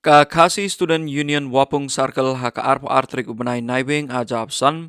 Ka Khasi Student Union Wapung Circle haka arpo artrik ubenai naibing aja absan.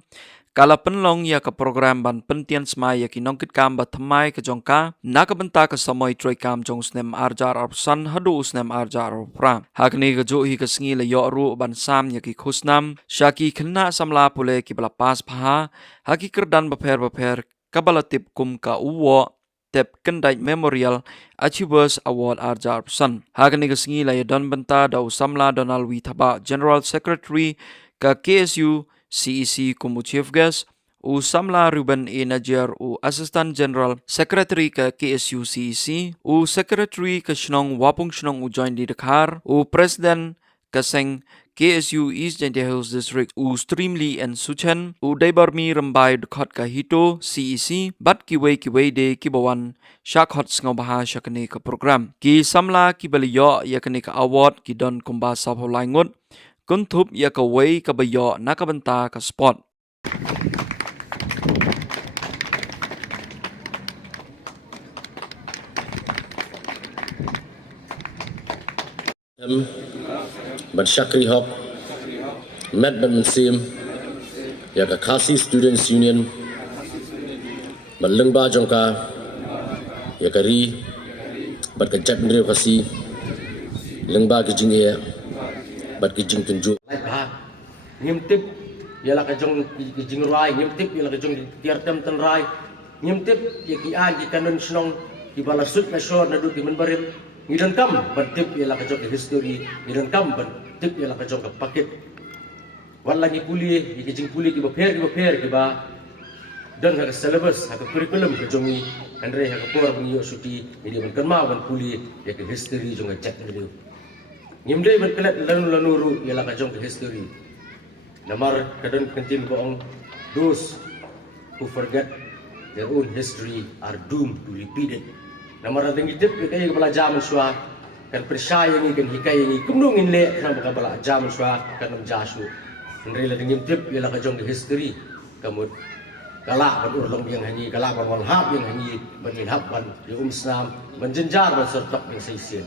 Kala penlong ya ke program ban pentian semai ya kinongkit kam ba thamai ke jongka naka benta ke samoy troy kam jong snem arjar arpsan hadu snem arjar arpra. Hakni ke jo hi ke sengi le yo ru ban sam ya ki khusnam shaki khna samla pule ki bala pas pha haki kerdan beper kabalatip kum ka uwo Tep Kendai Memorial Achievers Award Arjar San. Hagani kesengi la don benta da usamla Donald Withaba General Secretary ke KSU CEC kumu Chief Guest usamla Ruben E. Najir u Assistant General Secretary ke KSU CEC u Secretary ke Shnong Wapung Shnong u join di Dakar u President Kaseng KSU East Jentia Hills District u Streamly and Suchen u Daibarmi Rambai Dukhat ka Hito CEC bat kiwei de kibawan Shakhot Sngobaha Shakani ka program ki samla ki baliyo yakani ka award ki don kumba sabho laingut kuntup ya ka wei ka bayo nakabenta ka spot But Shakri Hop, Matt Sim, Yaka Khasi Students Union, but Lungba Jonka, Yakari, but Kajapndre Kasi, Lungba Kijing but Kijing Kunju. Ngimtip yala kajong kijing rai, ngimtip yala kajong tiartem ten rai, ngimtip yaki agi kanon snong ibalasut na shore na duti menbarim. Ngidan kam bantip yala kajong history, ngidan kam bantip yala kajong kapakit. Walangi puli, kijing puli kiba kiba dan haka syllabus, haka curriculum kajong ni Andre haka por bengiyo suti, ini ban kanma ban puli yaka history jong chat ngeliu. Ngimdai ban kelat lanu yala kajong history. Namar kadon kentin boong, those who forget their own history are doomed to repeat it. Namar nating itip kaya kepala jaman swa kan percaya ni kan hikay ni kumnungin le kan kepala jaman swa kan namjasu. Nrela ding itip yala kajong history kamut kala ban urlong yang hanyi kala ban walhab yang hanyi ban hab ban Islam menjenjar ban sertak yang saisian.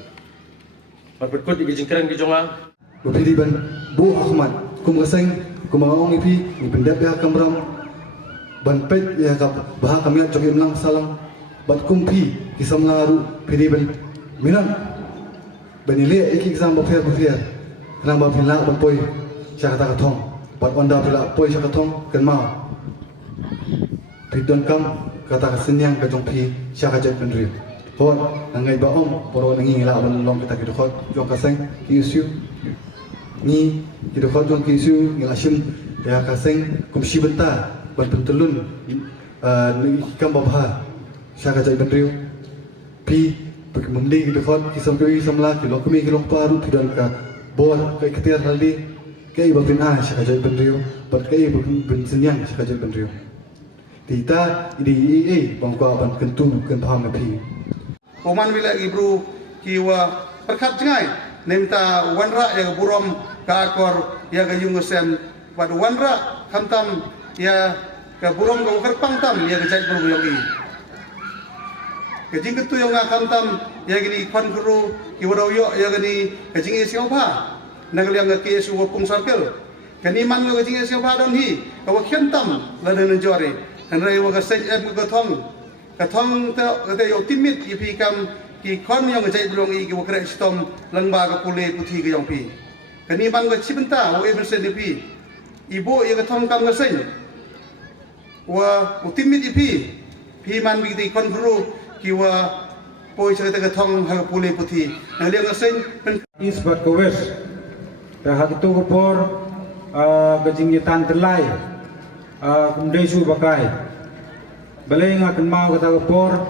Perkut di jingkran ki jonga Bapili ban Bu Ahmad kum kaseng kumaong ipi ni pendap ya kamram ban pet ya kap bah kami jong imlang salam bat kumpi kisam laru pili ban minan banile iki exam bafia nang ba pila ban poi syakata katong bat onda pila poi syakatong kan mau pidon kam kata kesenyang ka jong pi syakajat pendri hon nangai baong poro nangi ngila ban long kita kidokot jong kaseng kisu ni kidokot jong kisu ngilasim ya kaseng kumsi benta ban pentulun ni kam babha syakajat pendri pi pekmendi kidokot kisam koi samla kilo kumi kilong paru pidon ka bor kai ketiar haldi kai bapin syakajat pendri bat kai ben senyang syakajat pendri Tita di bangko ban kentu kan paham pi Oman bila ibru kiwa perkat jengai nemta wanra ya burom ka akor ya ga yungusem pad wanra kamtam ya ka burom ga kerpang tam ya ga jai buru yogi kajing ketu yang kamtam ya gini kon guru kiwa yo ya gani kajing isiong pa nagliang ga KSU Wapung Circle kani man ga kajing isiong pa don hi ka wakhentam la den jore kanrai wa ga sai em ga thong te yo timit ipi kam ki kon yang jai blong i ki wakra stom langba ka pule puthi ga yong pi kani bang ga chibenta o e bersen ipi ibo ye ga thong kam ga sai wa timit ipi pi man bi ti kon guru ki wa poi cha ga thong ha pule puthi na le ga sai is bat ko wes ta ha tu ko por ga jing tan terlai kumdai su bakai balai ngakan mau kata por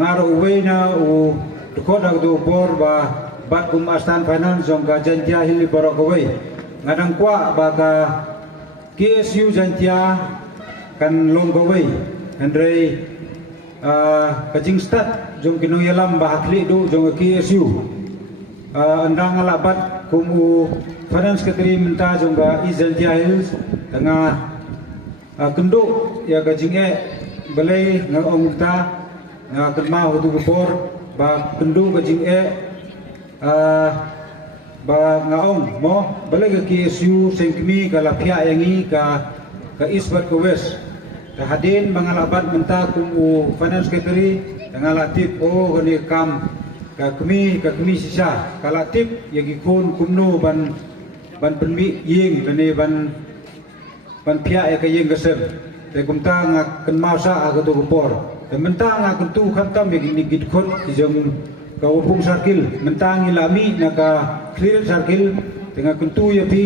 ngaro uwe na u tukod ak do por ba bat kum astan finance jong ka jantia hili borok uwe ngadang kwa ba ka KSU jantia kan long uwe andre kajing stat jong kinu yalam ba hakli do jong KSU andang alabat kum u finance ketri minta jong ka jantia hills tengah kenduk ya kajing balai ngong ta nga kenma hudu gepor ba kenduk kajing ba ngaong mo balay ka KSU sengkmi ka lapia yangi ka East Bat West hadin mga labat menta kung finance secretary ngalatip gani kam ka kami sisa kalatip yagi kun kumno ban penmi ying gani ban pia ka ying gasem te kumta nga kan masa aga to gopor te menta nga kuntu khantam yagi nigit khon jong ka upung sarkil menta ngilami na ka clear sarkil tengah kuntu yapi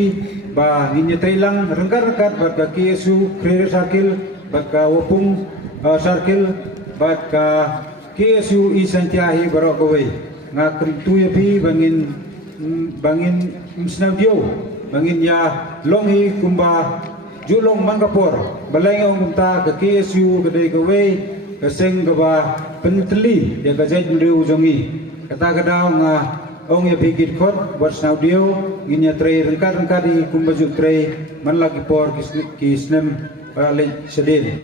ba nginya tailang rengkar-rengkat bat ka KSU clear sarkil bat ka upung sarkil bat ka KSU isantiahi barokaway nga kuntu yapi bangin misnaudio bangin ya longhi kumba julong mangkapor balay nga umta ka KSU kadai kaway kaseng gaba penutli ya kajay ndeu jongi kata-kata nga ong ya bigit khot buat snaudio nginya tray rengkat-rengkat di kumbajuk tray man lagi por kisnem para sedin